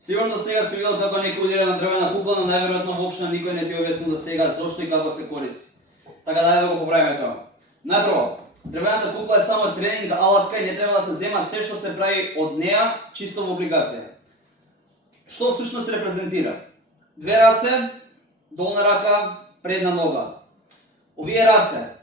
Сигурно сега си видел како некој удира на дрвена кукла, но најверојатно воопшто никој не ти објаснил до сега зошто и како се користи. Така дај да го поправиме тоа. Најпрво, дрвената кукла е само тренинг алатка и не треба да се зема се што се прави од неа чисто во апликација. Што всушност репрезентира? Две раце, долна рака, предна нога. Овие раце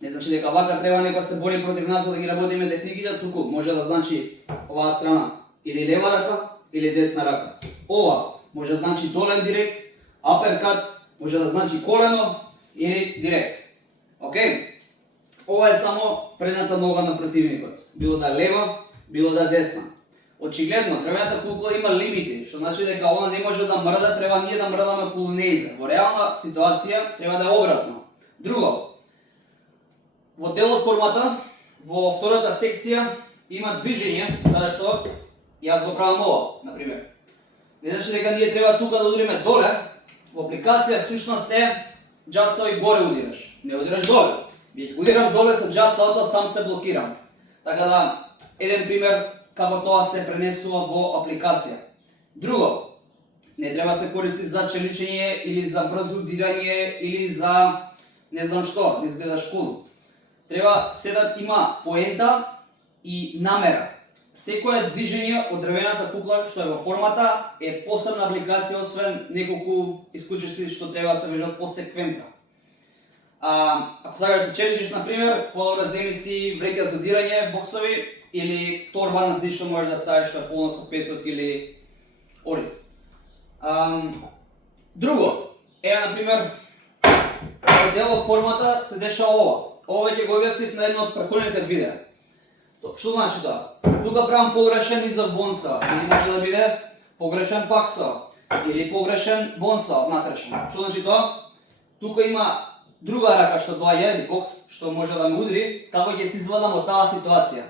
не значи дека вака треба некој се бори против нас за да ги работиме техниките, туку може да значи оваа страна или лева рака или десна рака. Ова може да значи долен директ, аперкат, може да значи колено или директ. Океј? Ова е само предната нога на противникот, било да лева, било да десна. Очигледно, дрвената кукла има лимити, што значи дека она не може да мрда, треба ние да мрдаме околу нејза. Во реална ситуација треба да е обратно. Друго, во делот формата, во втората секција има движење, затоа што јас го правам ова, например. Не значи дека ние треба тука да удириме доле, во апликација всушност е џацао и горе удираш. Не удираш доле. Бидејќи удирам доле со џацаото, сам се блокирам. Така да, еден пример како тоа се пренесува во апликација. Друго, не треба се користи за челичење или за брзо удирање или за не знам што, да изгледаш кул. Треба се да има поента и намера. Секое движење од дрвената кукла што е во формата е посебна апликација, освен неколку исклучици што треба да се вежат по секвенца. Ако сакаш да се челичиш, например, подобро земи си вреќа за удирање, боксови или торба на зид што можеш да ставиш што е полно со песок или ориз. Друго, например, дел од формата се дешава ова. Ова ќе го објаснив на едно од претходните видеа. Што значи тоа? Тука правам погрешен изов бонса, или може да биде погрешен пакса, или погрешен бонса внатрешен. Што значи тоа? Тука има друга рака што доаѓа, или бокс, што може да ме удри, како ќе се извадам од таа ситуација.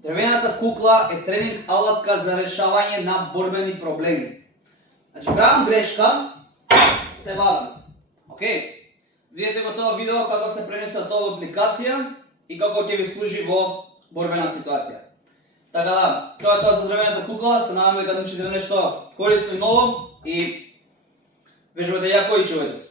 Дрвената кукла е тренинг алатка за решавање на борбени проблеми. Значи, правам грешка, се вадам. Океј? Видете го тоа видео како се пренесува тоа во апликација и како ќе ви служи во борбена ситуација. Така да, тоа е тоа за дрвената кукла, се надам дека научите нешто корисно и ново и вежбате јако и чувате се.